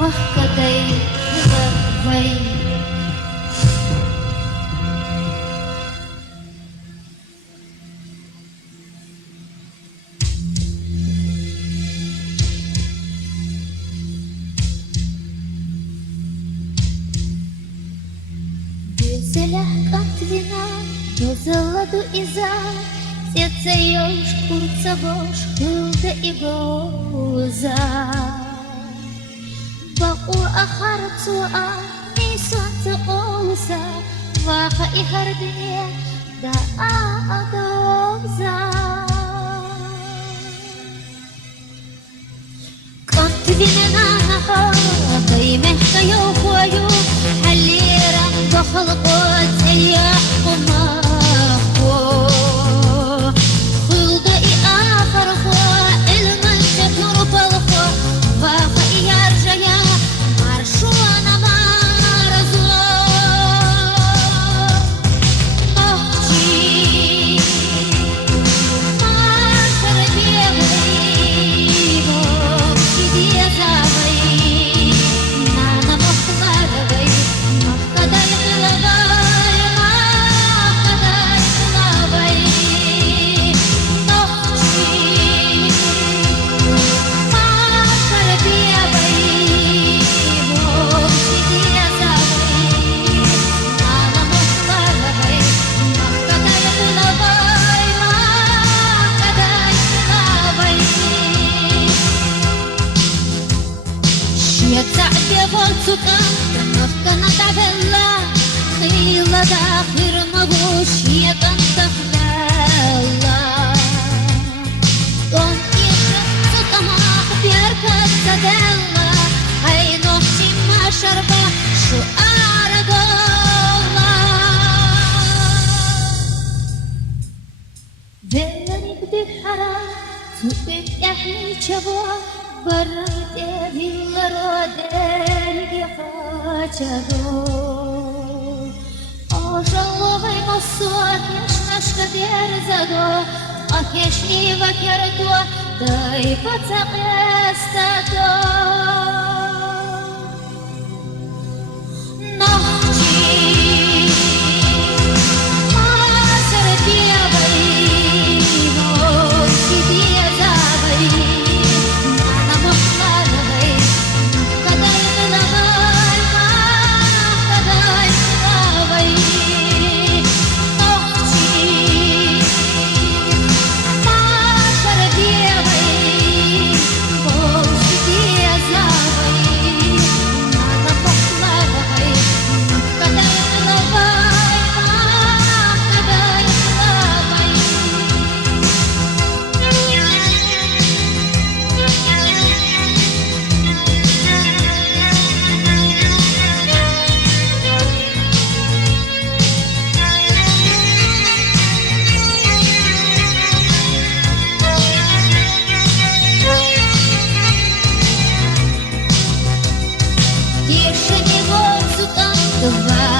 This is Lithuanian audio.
mahkaday nabay. Селях катлина, дозаладу иза, сердце ёж, курца бош, хылда и гоза. Баку ахарцуа, не солнце олса, ваха и хардне, да адоза. Катлина наха, каймехка ёхуаю, حليرة بخلقات اليحكم ماخو خلقي آخر خو المنشك نرب الخو واخي يرجع مرشونا مرزو أختي ما تربي غريبو بشدي زغري نانا مخلق يتعبي بوتك نفكنا تعبلا خيلا داخر مبوش يتنتخلا قوم يشفت ما خبيرك تدلا هاي نوحتي ما شربة شو أرقولا بلنك بحرام تبقى يحمي شبوه برد بالرودل يفاجرو أجلوبي مصوت يشنش كدير زدو أكيشني وكرتو دايبا تقيستدو نحجي ما سردي أبريمو سيدي أزابري Два